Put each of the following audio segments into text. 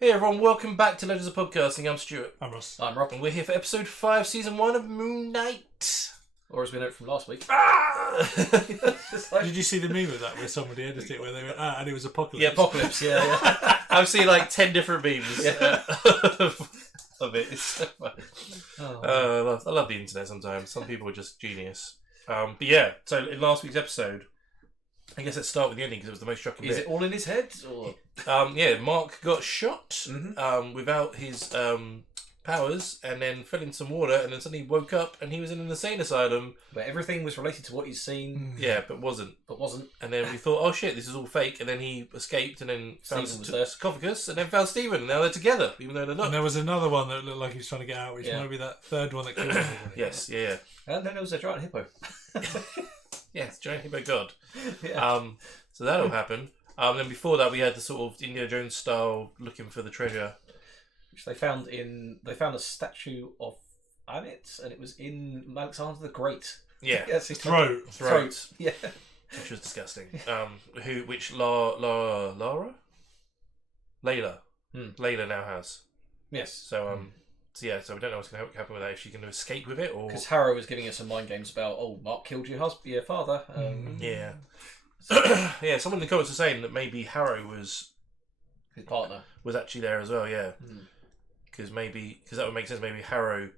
Hey everyone, welcome back to Legends of Podcasting. I'm Stuart. I'm Ross. I'm Rob. And we're here for episode 5, season 1 of Moon Knight. Or as we know from last week. Did you see the meme of that where somebody edited it where they went, and it was Apocalypse? Yeah, Apocalypse, yeah. I've seen like 10 different memes of it. It's so funny. I love the internet sometimes. Some people are just genius. But yeah, so in last week's episode, I guess let's start with the ending because it was the most shocking bit. Is it all in his head? Or? Yeah, Mark got shot without his powers and then fell in some water and then suddenly woke up and he was in an insane asylum. Where everything was related to what he's seen. Yeah, but wasn't. And then we thought, oh shit, this is all fake. And then he escaped and then found sarcophagus and then found Stephen. And now they're together, even though they're not. And there was another one that looked like he was trying to get out, which might be that third one that killed him. Yes, yeah. And then there was a giant hippo. Yes, giant hippo god. Yeah. So that all happened. Then before that, we had the sort of Indiana Jones style looking for the treasure, Which they found a statue of Amit, and it was in Alexander the Great. Yeah, Yes, his Throat. Yeah. which was disgusting. Layla now has. Yes. So so we don't know what's going to happen with that. If she's going to escape with it, or Because Harrow was giving us some mind games about, Mark killed your husband, your father. yeah, yeah. Someone in the comments was saying that maybe Harrow was His partner. actually there as well. Yeah, because that would make sense. Maybe Harrow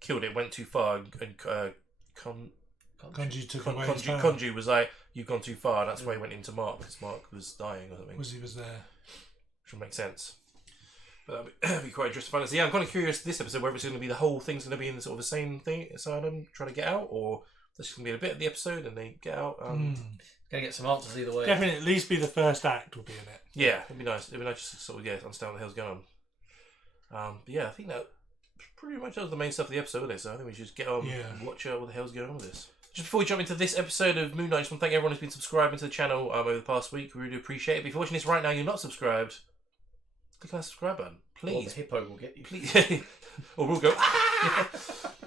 killed it, went too far, and Konji took away his power. Konji was like, "You've gone too far." That's why he went into Mark because Mark was dying or something. He was there. Which would make sense. But that'd be quite interesting to find out. So yeah, I'm kind of curious this episode whether it's going to be the whole thing's going to be in the sort of the same thing, asylum, trying to get out, or that's just going to be a bit of the episode and they get out. Gonna get some answers either way. Definitely, at least be the first act will be in it. Yeah, it'd be nice. It'd be nice just to sort of understand what the hell's going on. But yeah, I think that pretty much was the main stuff of the episode with it. So I think we should just get on and watch what the hell's going on with this. Just before we jump into this episode of Moon Knight, I just want to thank everyone who's been subscribing to the channel over the past week. We really do appreciate it. But if you're watching this right now, you're not subscribed, click on that subscribe button, please. Or the hippo will get you. Please. Or we'll go.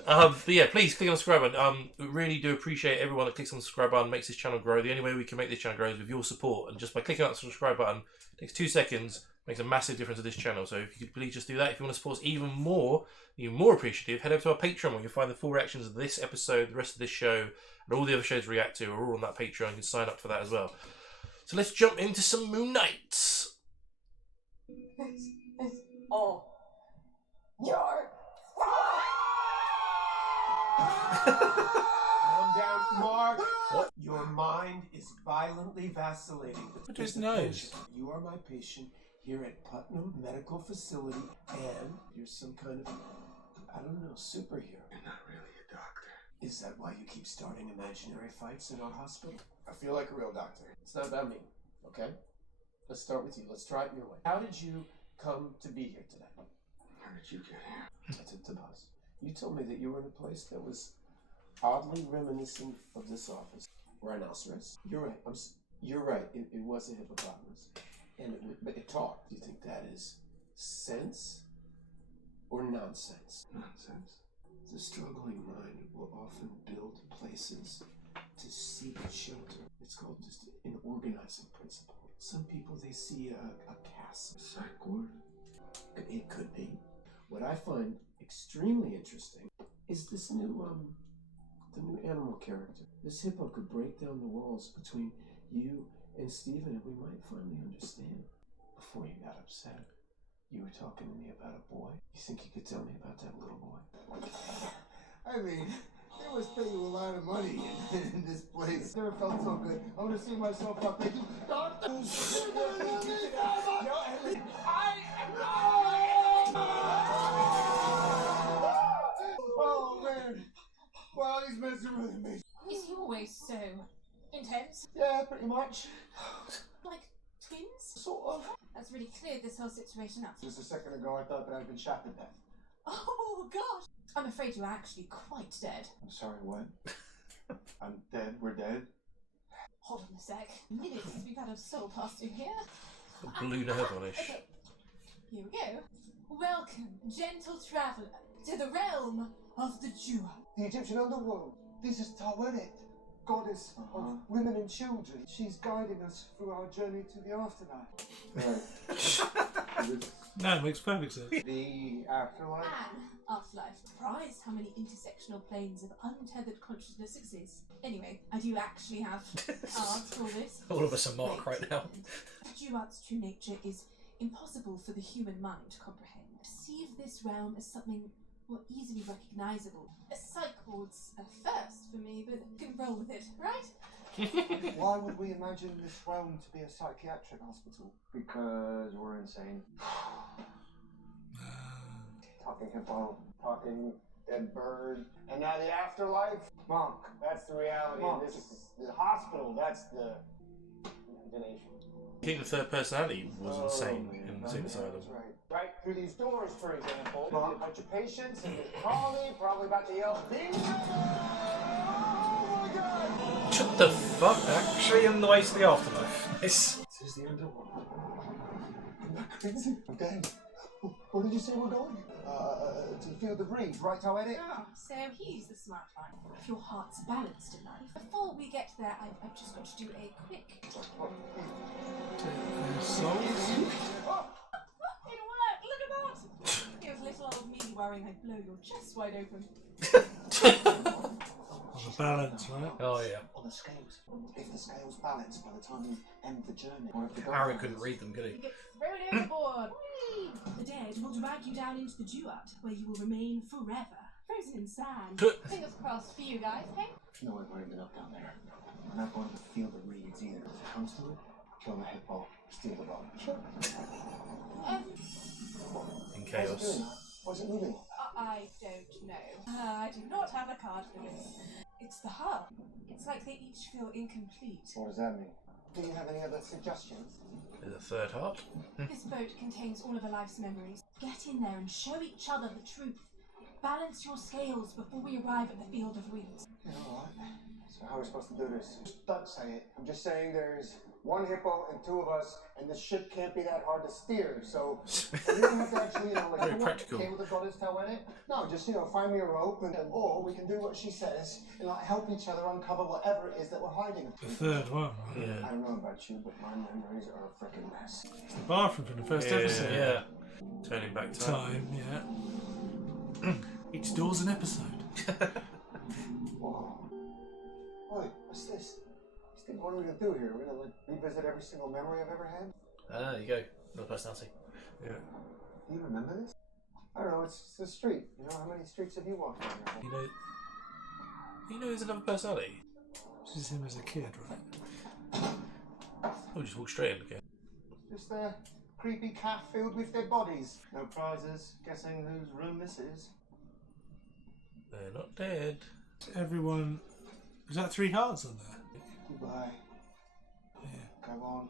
But yeah, please click on the subscribe button. We really do appreciate everyone that clicks on the subscribe button. Makes this channel grow. The only way we can make this channel grow is with your support. And just by clicking on that subscribe button, it takes 2 seconds. Makes a massive difference to this channel. So if you could please just do that. If you want to support us even more appreciative, head over to our Patreon where you'll find the full reactions of this episode, the rest of this show, and all the other shows we react to are all on that Patreon. You can sign up for that as well. So let's jump into some Moon Knight. This is all your Calm down, Mark. What? Your mind is violently vacillating. What his nose? You are my patient here at Putnam Medical Facility, and you're some kind of, I don't know, superhero. You're not really a doctor. Is that why you keep starting imaginary fights in our hospital? I feel like a real doctor. It's not about me, okay? Let's start with you. Let's try it your way. How did you come to be here today? How did you get here? I took the bus. You told me that you were in a place that was oddly reminiscent of this office. Rhinoceros. You're right. You're right. It was a hippopotamus, and it talked. Do you think that is sense or nonsense? Nonsense. The struggling mind will often build places to seek shelter. It's called just an organizing principle. Some people, they see a castle. Psych ward? It could be. What I find extremely interesting is this new animal character. This hippo could break down the walls between you and Stephen, and we might finally understand. Before you got upset, you were talking to me about a boy. You think you could tell me about that little boy? I mean, they must pay you a lot of money in this place. Never felt so good. I want to see myself up there. Oh, man. Well, he's messing with me. Is he always so intense? Yeah, pretty much. Like twins? Sort of. That's really cleared this whole situation up. Just a second ago, I thought that I'd been shot to death. Oh gosh! I'm afraid you're actually quite dead. I'm sorry, what? I'm dead. We're dead? Hold on a sec. Minutes we've had a soul pass through here. A blue nerve on ish. Okay, here we go. Welcome, gentle traveller, to the realm of the Jua. The Egyptian underworld. This is Tawenet, goddess of women and children. She's guiding us through our journey to the afterlife. Right. No, it makes perfect sense. The afterlife? Anne, afterlife. Surprised how many intersectional planes of untethered consciousness exist. Anyway, I do actually have cards for this. All of us are Mark right now. The Duat's true nature is impossible for the human mind to comprehend. Perceive this realm as something more easily recognisable. A psych ward's a first for me, but you can roll with it, right? Why would we imagine this realm to be a psychiatric hospital? Because we're insane. Talking hippo, talking dead bird, and now the afterlife? Monk. That's the reality. Monk. This is the hospital. That's the imagination. I think the third personality was insane in That's Asylum. right. Right through these doors, for example, Monk. a bunch of patients and this colony, probably about to yell, "Bingo!" Oh my God! Shut the fuck up. Actually, in the way to the afterlife. It's This is the underworld. I'm not crazy. I'm dead. Where did you say we're going? To feel the breeze, right, Towetti? Oh, so he's the smart one. If your heart's balanced in life. Before we get there, I've just got to do a quick... Souls? It worked! Look at that! It was little old me worrying I'd blow your chest wide open. On the balance, right? oh yeah. On the scales. If the scales balance by the time we end the journey, or if the Harry couldn't read them, could he? You get thrown overboard. Whee! The dead will drag you down into the Duat, where you will remain forever, frozen in sand. Fingers crossed for you guys, hey? No way we're ending up down there. We're not going to feel the reeds either. If it comes to it, kill the hippo, steal the body. Sure. In How's it chaos. doing? What's it moving? I don't know. I do not have a card for this. It's the heart. It's like they each feel incomplete. What does that mean? Do you have any other suggestions? There's a third heart. This boat contains all of a life's memories. Get in there and show each other the truth. Balance your scales before we arrive at the field of reeds. You know what? So how are we supposed to do this? Just don't say it. I'm just saying there's one hippo and two of us, and this ship can't be that hard to steer. So we don't have to actually, like, Very you know, practical. okay with the goddess tell in it? No, just, find me a rope, and or we can do what she says, and like help each other uncover whatever it is that we're hiding. The third one, right? Yeah. I don't know about you, but my memories are a freaking mess. It's the bathroom from the first episode. Yeah. Turning back time. Yeah. Each door's an episode. Whoa. Wait, what's this? What are we gonna do here? We're gonna revisit every single memory I've ever had? Ah, there you go. Another personality. Yeah. Do you remember this? I don't know, it's a street. How many streets have you walked down? You know there's another personality? This is him as a kid, right? Oh, just walk straight in again. Just a creepy calf filled with dead bodies. No prizes. Guessing whose room this is. They're not dead. Everyone. Is that 3 hearts on there? Goodbye. Yeah. Go on.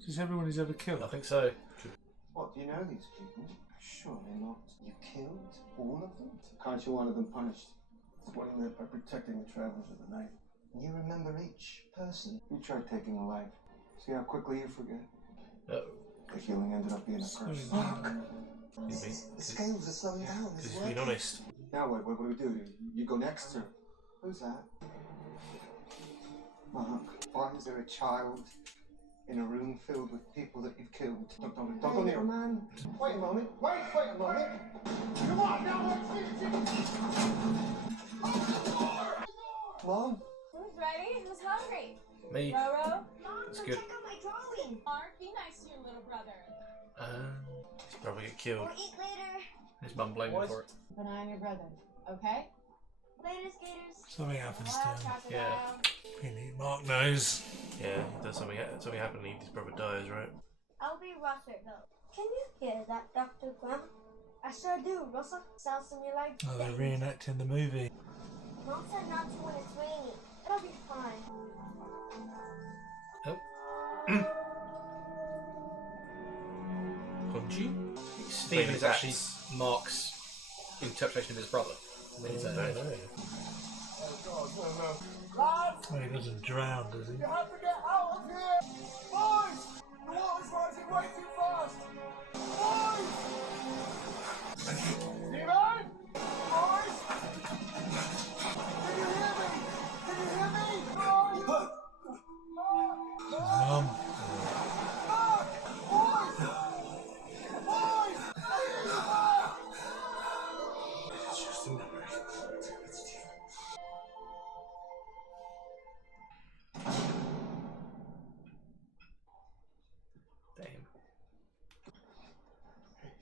Is this everyone he's ever killed? I think so. What, do you know these people? Surely not. You killed all of them? Can't you want them punished? It's what he meant by protecting the travelers of the night. You remember each person. You tried taking a life. See how quickly you forget. The healing ended up being a curse. Fuck! The scales are slowing down. Because he's being honest. Now what do we do? You go next, or who's that? Mark, why is there a child in a room filled with people that you've killed? Don't go near him, man. Wait a moment. Wait a moment. Come on, now let's see. Mom? Who's ready? Who's hungry? Me. Roro? That's good. Check out my drawing. Mark, be nice to your little brother. He's probably get killed. We'll eat later. His mum blamed me for it. But I'm your brother, okay? Later, skaters. Something happens to him. Yeah. Really, Mark knows. Yeah, there's something happened and his brother dies, right? I'll be Russell though. Can you hear that, Dr. Graham? I sure do, Russell. Sounds to me like... Oh, they're reenacting the movie. Mom said not to when it's raining. It'll be fine. Conju? Stephen is actually Mark's interpretation of his brother. No. Oh, he doesn't drown, does he? You have to get out of here! Boys! The water's rising way too fast! Boys! Stephen! Boys! Can you hear me? Can you hear me? Boys! His mum. Boys! Boys!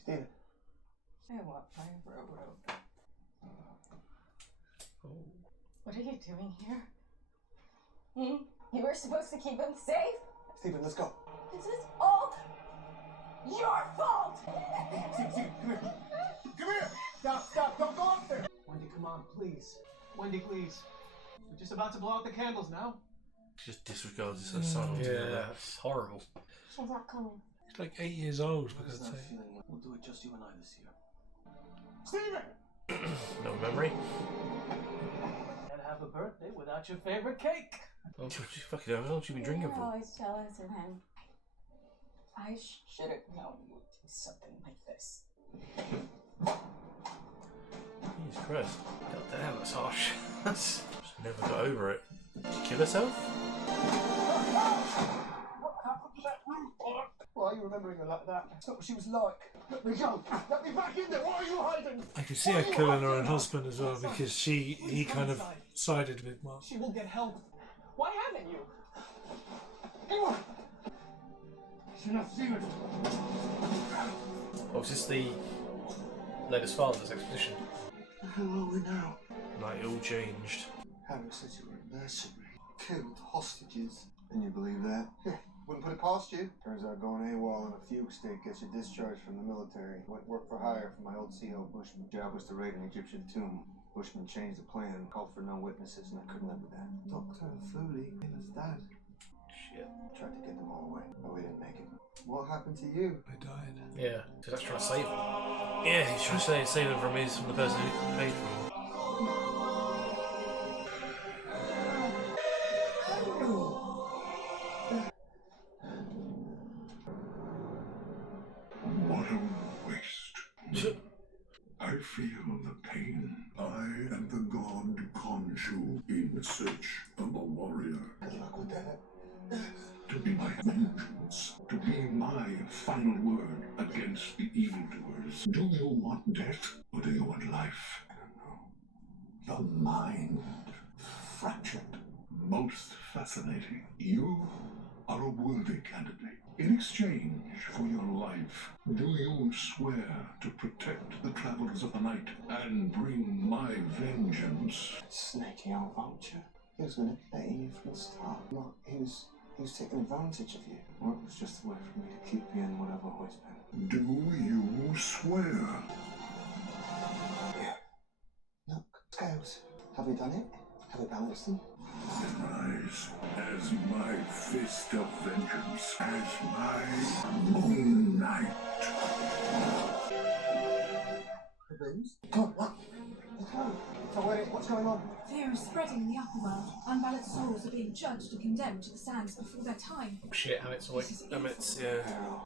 Stephen. I want my Roro. What are you doing here? You were supposed to keep him safe? Stephen, let's go. This is all your fault! Stephen, come here. Come here! Stop, don't go up there! Wendy, come on, please. Wendy, please. We're just about to blow out the candles now. Just disregards his son. Yeah, it's horrible. She's not coming. He's like 8 years old, for What is God's that sake. feeling? We'll do it just you and I this year. Stephen! No memory. Can't have a birthday without your favorite cake. Oh, fucking hell, how long have you been drinking You're for? always jealous of him. I should have known you would do something like this. Jesus Christ. God damn, that's harsh. Just never got over it. Did she kill herself? Why are you remembering her like that? That's not what she was like. Let me go! Let me back in there! Why are you hiding? I can see her killing her own husband as well because he kind of sided with Mark. She will get help. Why haven't you? Come on! You're not Stephen. Oh, is this the latest father's expedition? Who are we now? Like, it all changed. Harry said you were a mercenary. Killed hostages. And you believe that? Wouldn't put it past you. Turns out going AWOL in a fugue state gets you discharged from the military. Went work for hire for my old CO Bushman. Job was to raid an Egyptian tomb. Bushman changed the plan, called for no witnesses, and I couldn't live with that. Dr. Fooley, Taylor's dad. Shit. Tried to get them all away, but we didn't make it. What happened to you? They died. Yeah, because that's trying to save him. Yeah, he's trying to save him from the person who paid for him. What a waste. I feel the pain. I am the god Khonshu in search of a warrior. Good luck with that. To be my vengeance. To be my final word against the evildoers. Do you want death or do you want life? I don't know. The mind. Fractured. Most fascinating. You are a worthy candidate. In exchange for your life, do you swear to protect the travelers of the night and bring my vengeance? Snaky old vulture. He was going to pay you from the start. Mark, he was taking advantage of you. Or it was just a way for me to keep you in what I've always been. Do you swear? Yeah. Look, scales. Have we done it? Have we balanced them? Rise as my fist of vengeance, as my moon knight. The booze? Come on, look. Let's go. So what's going on? Fear is spreading in the upper world. Unbalanced souls are being judged and condemned to the sands before their time. Shit, how it's like. This is It's, awful. yeah.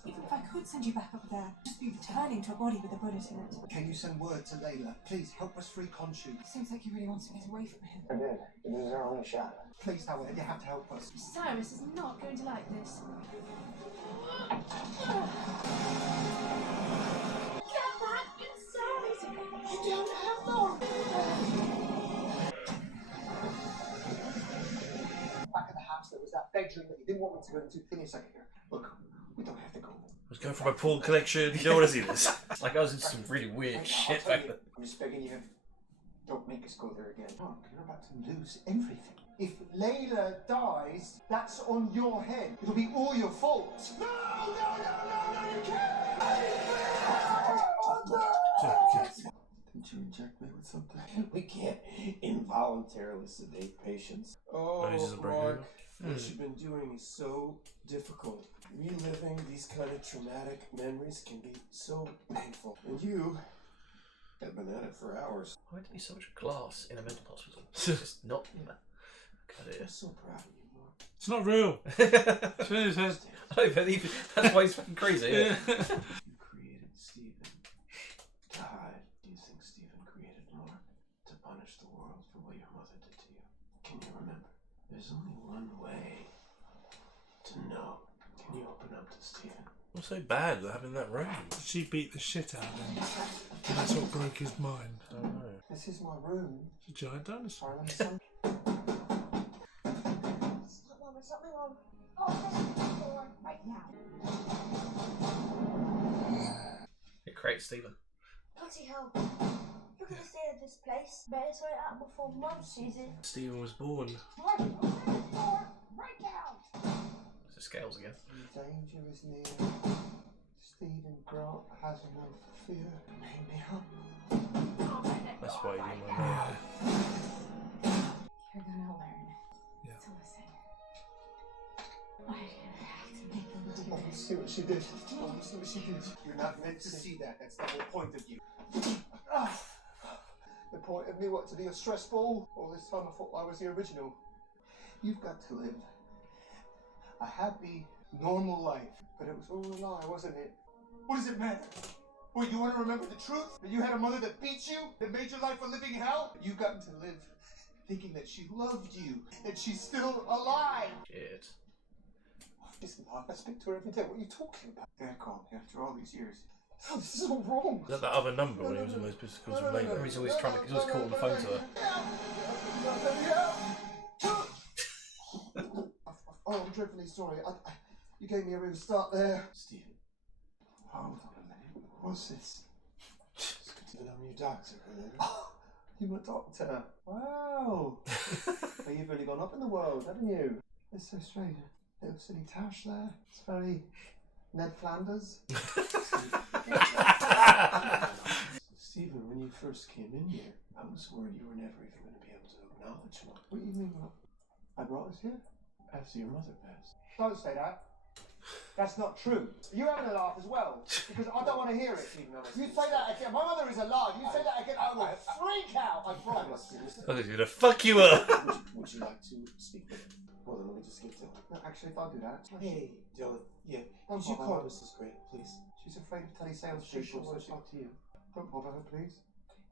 Even if I could send you back up there, just be returning to a body with a bullet in it. Can you send word to Layla? Please help us free Khonshu. Seems like you really want to get away from him. I did. It was our only shot. Please, Howard, you have to help us. Cyrus is not going to like this. Get that inside! You don't have long! Back at the house, there was that bedroom that you didn't want me to go into. Give me a second here. Look, we don't have to go. I was going for my pool collection. You don't want to see this. Like, I was into some really weird shit I'll back tell then. you, I'm just begging you. Don't make us go there again. Mark, you're about to lose everything. If Layla dies, that's on your head. It'll be all your fault. No, you can't! Didn't you inject me with something? We can't involuntarily sedate patients. Oh, he's just a break Mark, even. what you've been doing is so difficult. Reliving these kind of traumatic memories can be so painful. And you have been at it for hours. Why do you need so much glass in a mental hospital? Just not. I'm so proud of you, Mark. It's not real. It's in his head. I don't believe. That's why he's fucking crazy. Yeah. You created Stephen. God, do you think Stephen created Mark to punish the world for what your mother did to you? Can you remember? There's only one way to know. Can you open up to Stephen? What's so bad about having that room? She beat the shit out of him. And that's what broke his mind. I don't know. This is my room. It's a giant dinosaur. I remember some. Stop me, Mom. Open the door right now. Great, Stephen. Bloody hell. Look at the state of this place. Better sort it out before Mum sees it. Stephen was born. It's the scales again. Danger is near. Stephen Grant has no fear. Name me up. That's why he didn't want to. You're gonna learn Yeah. to listen. I'm gonna have to make them do Oh, this. see what she did. Oh, see what she did. You're not meant to see that. That's the whole point of you. Ah. The point of me what to be a stress ball? All this time I thought I was the original. You've got to live a happy, normal life. But it was all a lie, wasn't it? What does it matter? Well, you want to remember the truth? That you had a mother that beat you? That made your life a living hell? You've gotten to live thinking that she loved you. That she's still alive. Shit. Listen, Mark, I speak to her every day. What are you talking about? Dad called me after all these years. Oh, this is all wrong. Is that the other number when he was in those piscicles with Layla? He's always he's always calling the phone to her. Oh, I'm dreadfully sorry. You gave me a real start there. Stephen, hold on a minute. What's this? It's good to know I'm your doctor, really. Oh, you're a doctor. Wow. Well, you've really gone up in the world, haven't you? It's so strange. Little silly tash there. It's very Ned Flanders. Stephen, when you first came in here, I was worried you were never even going to be able to acknowledge one. What do you mean, Rob? I brought us here after your mother passed. Don't say that. That's not true. You're having a laugh as well, because I don't want to hear it, Stephen. You say that again. My mother is alive. You say that again, I will freak out. I promise. I was gonna fuck you up. Would you like to speak with him? Well, then let me just get to him. No, actually, if I do that. Hey, Dylan. Yeah, Don't could you bother call her. Mrs. Grant, please? She's afraid of telesales Sure, people, sure, so she sure. talk to you. Don't bother her, please.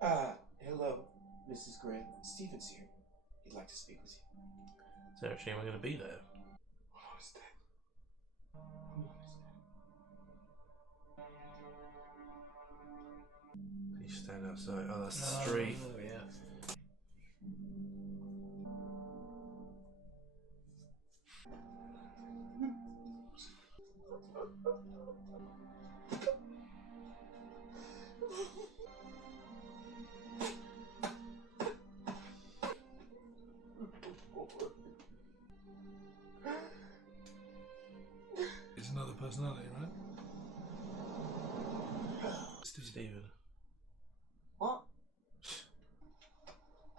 Hello, Mrs. Grant. Stephen's here. He'd like to speak with you. Is there actually anyone going to be there? Oh, it's dead. You stand outside. Oh, that's the street. Oh, yeah. It's another personality, right? Stephen. What?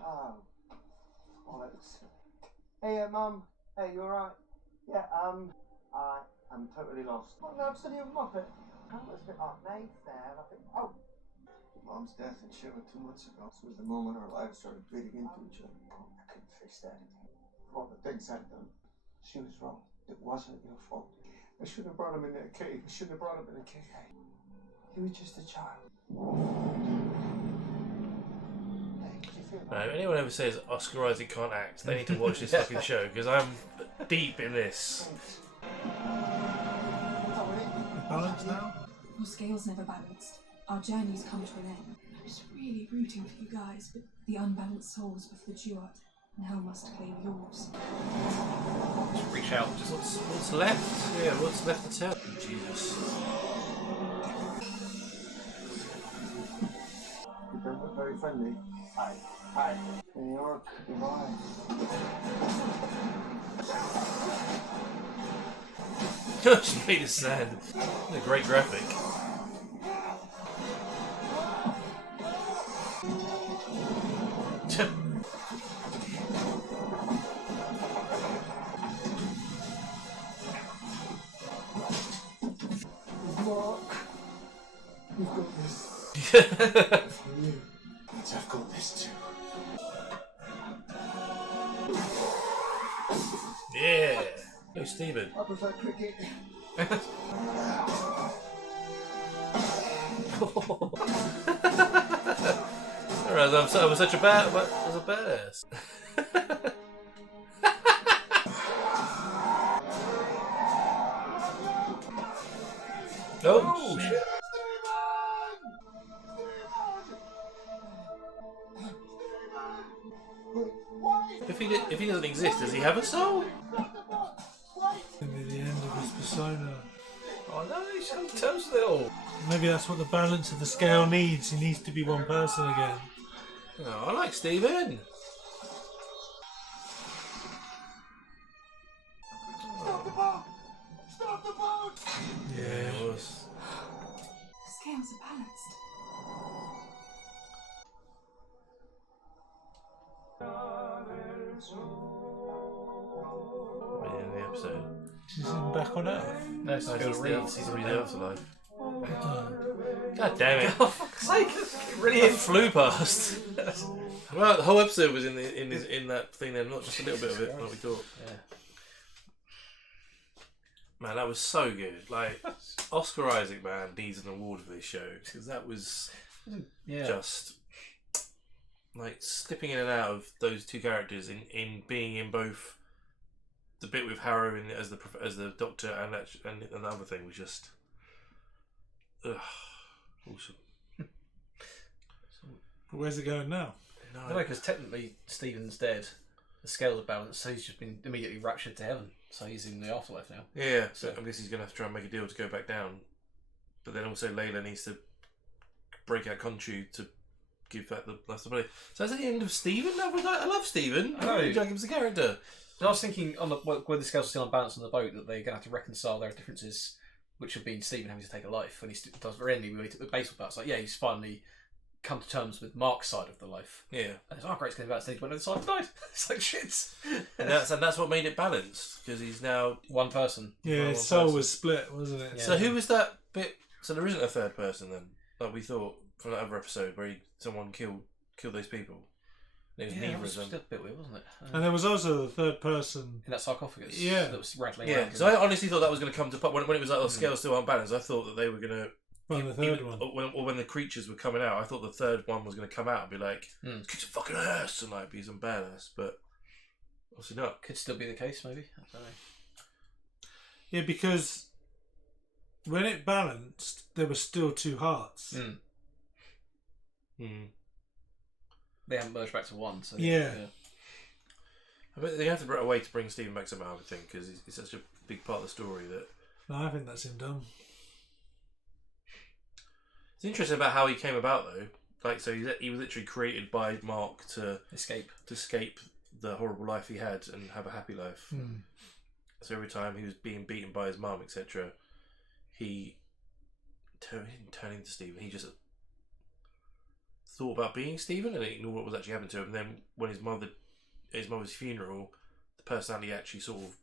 Oh. Bollocks. Hey, Mum. Hey, you alright? Yeah, I am totally lost. What, no, I'm still here with Muppet. Oh, it's a bit like Nate's there. I think, oh. Mom's death in Shiva 2 months ago. This was the moment our lives started bleeding into each other. I couldn't fix that. For all the things I'd done, she was wrong. It wasn't your fault. I shouldn't have brought him in that cave. I shouldn't have brought him in a cave. He was just a child. No, if anyone ever says Oscar Isaac can't act, they need to watch this fucking show because I'm deep in this. Balance now? Your scales never balanced. Our journey's come to an end. I was really rooting for you guys, but the unbalanced souls of the duat now must claim yours. Just reach out. Just What's left? Yeah, what's left to tell? Jesus. You don't look very friendly. Hi. Hi. New York. Goodbye. Just made a sound. A great graphic. Mark, you've got this. You. I've got this too. Yeah. Hey, Stephen. I prefer cricket. Alright, I'm such a badass. Oh shit! If he doesn't exist, does he have a soul? It's gonna be the end of his persona. Oh no, he's so little. Maybe that's what the balance of the scale needs. He needs to be one person again. Oh, I like Stephen. Stop the boat! Stop the boat! Yeah, it was. The scales are balanced. At the end of the episode. She's back on Earth. No, it's Phil Reeves. He's in the afterlife. God damn it! Oh, fuck's sake! Really It flew past. Well, the whole episode was in that thing there, not just a little bit of it, like we thought. Yeah. Man, that was so good. Like, Oscar Isaac, man, needs an award for this show because that was just like slipping in and out of those two characters in being in both the bit with Harrow as the doctor and the other thing was just awesome. But where's it going now? No, because technically Stephen's dead. The scales are balanced, so he's just been immediately raptured to heaven. So he's in the afterlife now. Yeah, so I guess he's going to have to try and make a deal to go back down. But then also Layla needs to break out Khonshu to give back the last ability. So that's at the end of Stephen? I love Stephen. I really like him as a character. I was thinking on when the scales are still unbalanced on the boat that they're going to have to reconcile their differences, which have been Stephen having to take a life. When he does very ending, when he took the baseball bat, it's like, yeah, he's finally come to terms with Mark's side of the life. Yeah. And it's, oh, great, it's going to be about Steve, but the other side died. It's like, shit. And that's what made it balanced, because he's now one person. Yeah, his soul was split, wasn't it? Yeah. So who was that bit? So there isn't a third person then, like we thought from that other episode where someone killed those people. It was neither that was of them. a bit weird, wasn't it? And there was also the third person in that sarcophagus. Yeah, that was rattling. Yeah, because I honestly thought that was going to come to when it was like the scales still unbalanced. I thought that they were going to. Well, the third one. Or when the creatures were coming out, I thought the third one was going to come out and be like, kick some fucking ass and like be some badass, but obviously not. Could still be the case, maybe. I don't know. Yeah, because when it balanced, there were still two hearts. They haven't merged back to one, so yeah. I bet they have to bring a way to bring Stephen back somehow, I think, because he's such a big part of the story that. No, I think that's him done. It's interesting about how he came about though. Like, so he was literally created by Mark to escape the horrible life he had and have a happy life. So every time he was being beaten by his mum, etc., he didn't turn into Stephen. He just thought about being Stephen and ignored what was actually happening to him. And then when his mother's funeral, the personality actually sort of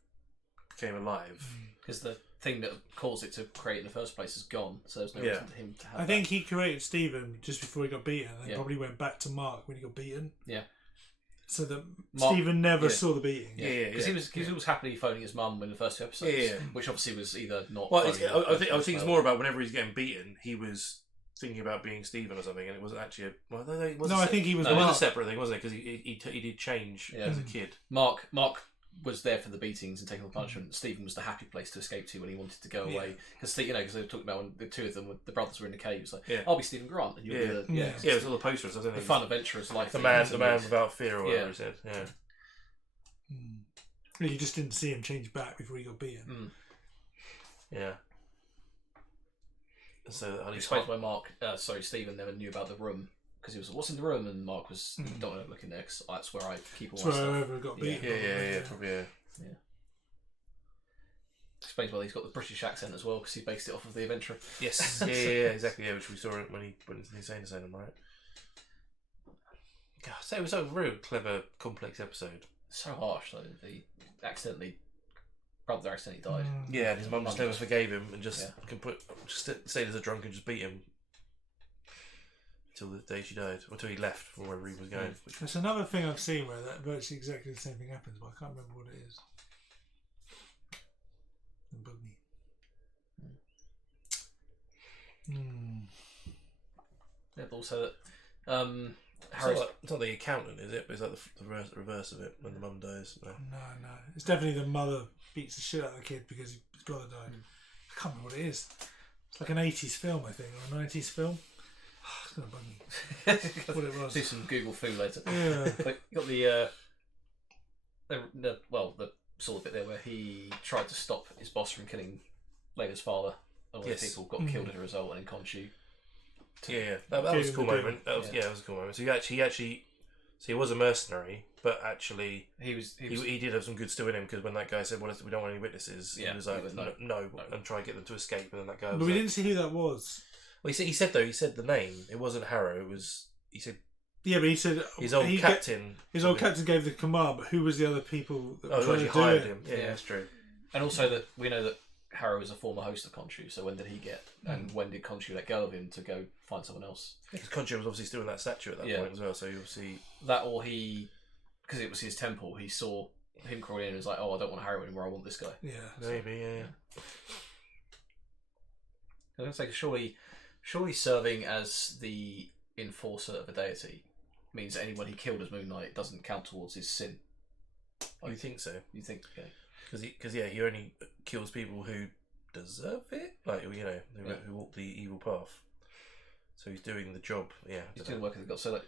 became alive. Because the thing that caused it to create in the first place is gone, so there's no reason for him to have I think he created Stephen just before he got beaten and probably went back to Mark when he got beaten. Yeah. So that Stephen never saw the beating. Yeah, because he was happily phoning his mum in the first two episodes, which obviously was either not. Well, I think it's more about whenever he's getting beaten, he was thinking about being Stephen or something, and it wasn't actually I think he was. It was a separate thing, wasn't it? Because he did change as a kid. Mark was there for the beatings and taking the punishment. Stephen was the happy place to escape to when he wanted to go away. Because they were talking about when the two of them, the brothers were in the cave. It's like, I'll be Stephen Grant, and you'll be the it was all the posters. I don't know. The fun adventurous life. The man without fear, or whatever he said. Yeah. You just didn't see him change back before he got beaten. Yeah. So I explained why Stephen never knew about the room. Because he was like, what's in the room? And Mark was, don't look in there because that's where I keep all my stuff. That's where I got beaten. Yeah, probably, yeah. Explains why he's got the British accent as well, because he based it off of The Adventurer. Yes, yeah, exactly, which we saw when he went into the insane asylum, right? God, so it was a real clever, complex episode. So harsh, though. Brother accidentally died. Yeah, and his mum just never forgave him and just stayed as a drunk and just beat him. Until the day she died, or until he left from wherever he was going. There's another thing I've seen where that virtually exactly the same thing happens, but I can't remember what it is. It bugged me. Yeah, but also that it's not the accountant, is it? But it's like the reverse of it when the mum dies. No. No. It's definitely the mother beats the shit out of the kid because his brother died. I can't remember what it is. It's like an 80s film, I think, or a 90s film. It's going to bug me. What it was. Do some Google foo later. Yeah. But you got the saw the bit there where he tried to stop his boss from killing Layla's father a lot of people got killed as a result, and then Khonshu. Yeah, that was a cool moment. That was that was a cool moment. So he was a mercenary, but actually he did have some good still in him, because when that guy said, "Well, we don't want any witnesses," he was like, "No," and try and get them to escape. And then that guy. But we didn't see who that was. Well, he said the name. It wasn't Harrow. It was he said. Yeah, but he said his old captain. His old captain gave the command, but who was the other people that who actually hired him? Yeah, that's true. And also that we know that Harrow is a former host of Khonshu, so when did he get? And when did Khonshu let go of him to go find someone else? Because Khonshu was obviously still in that statue at that point as well, so you obviously that, or he, because it was his temple, he saw him crawl in and was like, "Oh, I don't want Harrow anymore. I want this guy." Yeah, maybe. I was gonna say, surely serving as the enforcer of a deity means that anyone he killed as Moon Knight doesn't count towards his sin. You think so? You think? Okay. Because he only kills people who deserve it, like who walk the evil path. So he's doing the job. Yeah, he's doing the work of the god. So I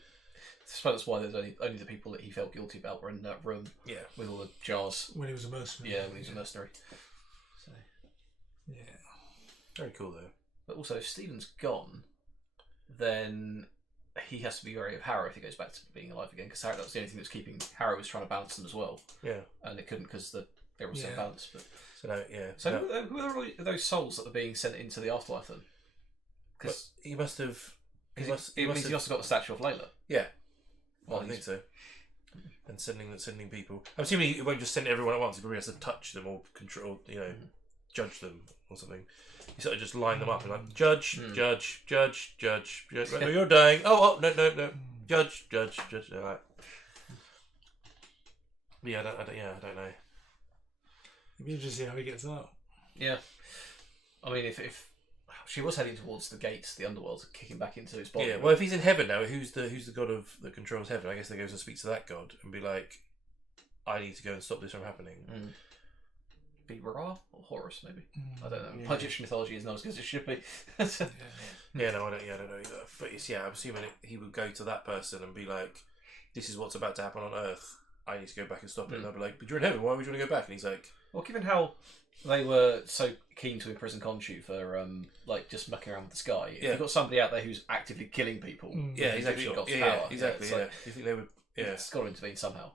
suppose that's why there's only the people that he felt guilty about were in that room. Yeah, with all the jars when he was a mercenary. Yeah, when he was a mercenary. So yeah, very cool though. But also, if Stephen's gone, then he has to be wary of Harrow if he goes back to being alive again, because that was the only thing that was keeping Harrow was trying to balance them as well. Yeah, and it couldn't because they were so balanced. But who are those souls that are being sent into the afterlife then? Because he must have. He also got the statue of Layla. Yeah, well, I think so. And sending people. I'm assuming he won't just send everyone at once. He probably has to touch them or control, judge them or something. You sort of just line them up and like judge. Right, you're dying. Oh no, judge. Right. Yeah, I don't know. It'd be interesting to see how he gets out. Yeah, I mean, if she was heading towards the gates, the underworld, kicking back into his body. Yeah, well, if he's in heaven now, who's the god that controls heaven? I guess they goes and speaks to that god and be like, "I need to go and stop this from happening." Be Ra or Horus, maybe. I don't know. Egyptian mythology is not as good as it should be. I don't know either. But I'm assuming he would go to that person and be like, "This is what's about to happen on Earth. I need to go back and stop it." And they'll be like, "But you're in heaven. Why would you want to go back?" And he's like, "Well, given how they were so keen to imprison Khonshu for just mucking around with the sky, if you've got somebody out there who's actively killing people, exactly. Exactly. Like, you think they would? Yeah, it's got to intervene somehow.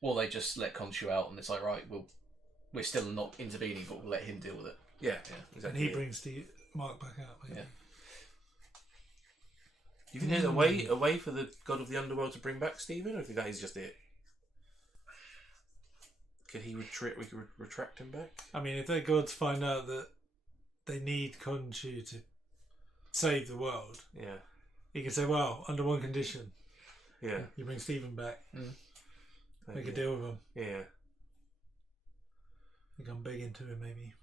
Or they just let Khonshu out, and it's like, right, we're still not intervening, but we'll let him deal with it. Yeah, exactly. And he brings Mark back out. Maybe. Yeah. Do you think there's a way for the god of the underworld to bring back Stephen, or do you think that is just it? Could he retract him back? I mean, if their gods find out that they need Khonshu to save the world, he can say, "Well, under one condition, you bring Stephen back, make a deal with him." Yeah. Become big into him, maybe.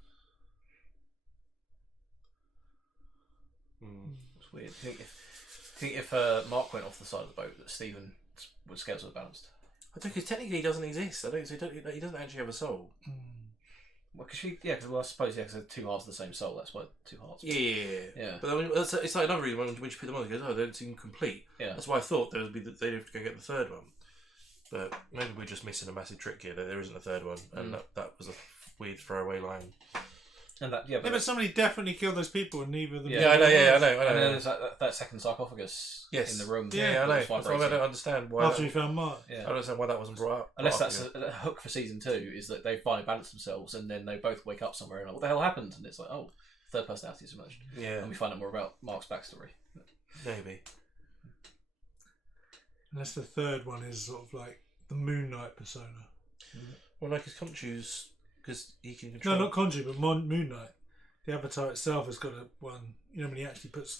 It's weird. I think if Mark went off the side of the boat, that Stephen was scales were balanced. I don't, because technically he doesn't exist. I don't. So he doesn't actually have a soul. Well, I suppose because they're two halves of the same soul. That's why two hearts. Yeah. But I mean, it's like another reason when you put them on, it goes, "Oh, they don't seem complete." Yeah. That's why I thought they'd have to go get the third one. But maybe we're just missing a massive trick here. That there isn't a third one, and that was a weird throwaway line. And that, but somebody definitely killed those people, and neither of them. Yeah, I know. And then there's that second sarcophagus in the room. Yeah, I know. That's why I don't understand why. After we found Mark, I don't understand why that wasn't brought up. Unless that's a hook for season 2, is that they finally balance themselves, and then they both wake up somewhere and like, what the hell happened? And it's like, oh, third personality's emerged. Yeah, and we find out more about Mark's backstory. Maybe. Unless the third one is sort of like the Moon Knight persona. Well, like his Khonshu's, because he can control. No, not Khonshu, but Moon Knight. The avatar itself has got one. When he actually puts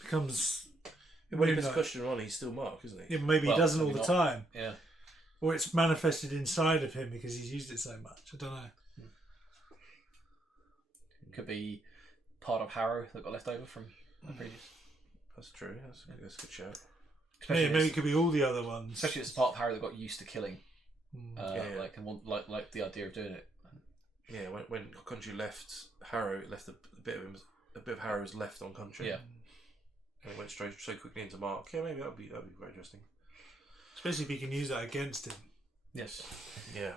becomes. When he puts question on, he's still Mark, isn't he? Yeah, maybe he doesn't all the time. Yeah. Or it's manifested inside of him because he's used it so much. I don't know. Could be part of Harrow that got left over from the previous. That's true. That's a good shout. Maybe it could be all the other ones. Especially it's part of Harrow that got used to killing. Like the idea of doing it. Yeah, when Khonshu left Harrow, it left a bit of Harrow's left on Khonshu. Yeah, and it went so quickly into Mark. Yeah, maybe that'd be quite interesting. Especially if you can use that against him. Yes. Yeah.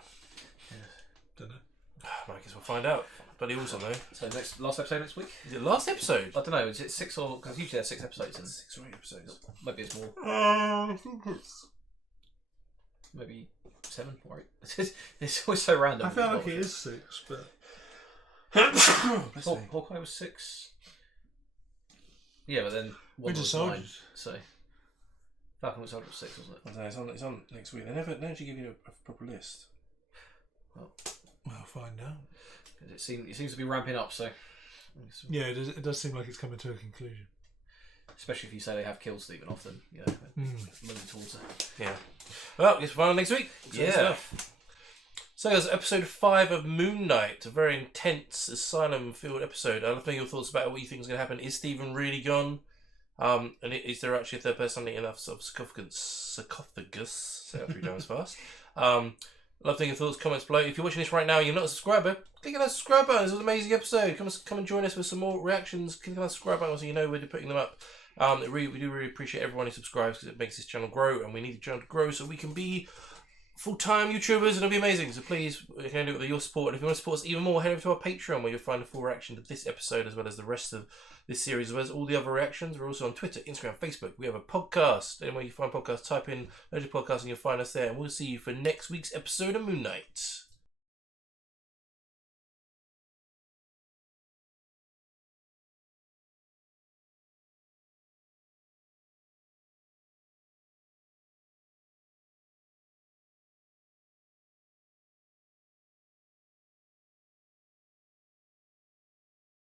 Don't know. I guess we'll find out. But he also though. So last episode next week? Is it last episode? I don't know. Is it 6 or... Because usually there's 6 episodes. 6 or 8 episodes. Maybe it's more. I think it's... Maybe 7 or 8. It's always so random. I feel like it is 6, but... Hawkeye was 6. Yeah, but then... Winter Soldiers. So... Falcon Winter Soldier was 6, wasn't it? I don't know, it's on next week. They never actually give you a proper list. Well, I'll find out. It seems to be ramping up, so... Yeah, it does seem like it's coming to a conclusion. Especially if you say they have killed Stephen off, then, you know, moving towards it. Yeah. Well, guess we'll find out next week. Yeah. So there's episode 5 of Moon Knight, a very intense Asylum-filled episode. I'd love to know your thoughts about what you think is going to happen. Is Stephen really gone? And is there actually a third person enough sort of sarcophagus? Say that 3 times fast. Love to hear your thoughts, comments below. If you're watching this right now and you're not a subscriber, click on that subscribe button. This was an amazing episode. Come and join us with some more reactions. Click on that subscribe button so you know we're putting them up. We do really appreciate everyone who subscribes because it makes this channel grow, and we need the channel to grow so we can be full-time YouTubers, and it'll be amazing. So please, you can do it with your support. And if you want to support us even more, head over to our Patreon where you'll find a full reaction to this episode as well as the rest of this series, as well as all the other reactions. We're also on Twitter, Instagram, Facebook. We have a podcast. Anywhere you find podcasts, type in Legend Podcast and you'll find us there. And we'll see you for next week's episode of Moon Knight.